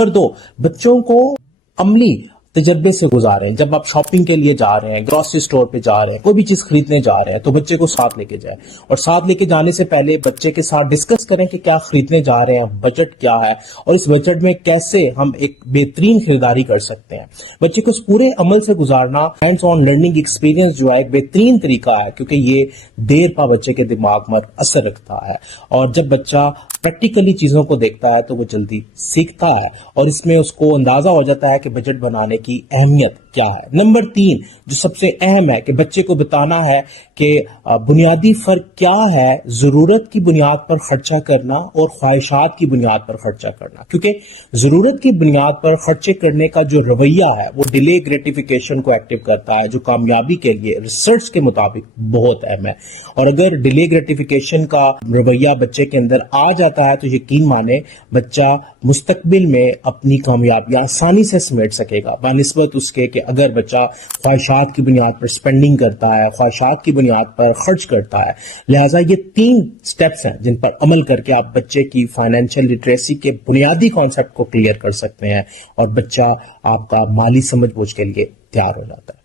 Number 2، بچوں کو عملی تجربے سے گزاریں. جب آپ شاپنگ کے لیے جا رہے ہیں، گروسری سٹور پہ جا رہے ہیں، کوئی بھی چیز خریدنے جا رہے ہیں، تو بچے کو ساتھ لے کے جائیں. اور ساتھ لے کے جانے سے پہلے بچے کے ساتھ ڈسکس کریں کہ کیا خریدنے جا رہے ہیں، بجٹ کیا ہے، اور اس بجٹ میں کیسے ہم ایک بہترین خریداری کر سکتے ہیں. بچے کو اس پورے عمل سے گزارنا ہینڈز آن لرننگ ایکسپیرینس جو ہے ایک بہترین طریقہ ہے، کیونکہ یہ دیر پا بچے کے دماغ پر اثر رکھتا ہے. اور جب بچہ پریکٹیکلی چیزوں کو دیکھتا ہے تو وہ جلدی سیکھتا ہے، اور اس میں اس کو اندازہ ہو جاتا ہے کہ بجٹ بنانے کی اہمیت کیا ہے. نمبر 3 جو سب سے اہم ہے کہ بچے کو بتانا ہے کہ بنیادی فرق کیا ہے ضرورت کی بنیاد پر خرچہ کرنا اور خواہشات کی بنیاد پر خرچہ کرنا. کیونکہ ضرورت کی بنیاد پر خرچے کرنے کا جو رویہ ہے وہ ڈیلے گریٹیفیکیشن کو ایکٹیو کرتا ہے، جو کامیابی کے لیے ریسرچ کے مطابق بہت اہم ہے. اور اگر ڈیلے گریٹیفیکیشن کا رویہ بچے کے اندر آ جاتا ہے تو یقین مانے بچہ مستقبل میں اپنی کامیابیاں آسانی سے سمیٹ سکے گا، بنسبت اس کے کہ اگر بچہ خواہشات کی بنیاد پر سپینڈنگ کرتا ہے، خواہشات کی بنیاد پر خرچ کرتا ہے. لہٰذا یہ 3 سٹیپس ہیں جن پر عمل کر کے آپ بچے کی فائنینشیل لٹریسی کے بنیادی کانسیپٹ کو کلیئر کر سکتے ہیں، اور بچہ آپ کا مالی سمجھ بوجھ کے لیے تیار ہو جاتا ہے.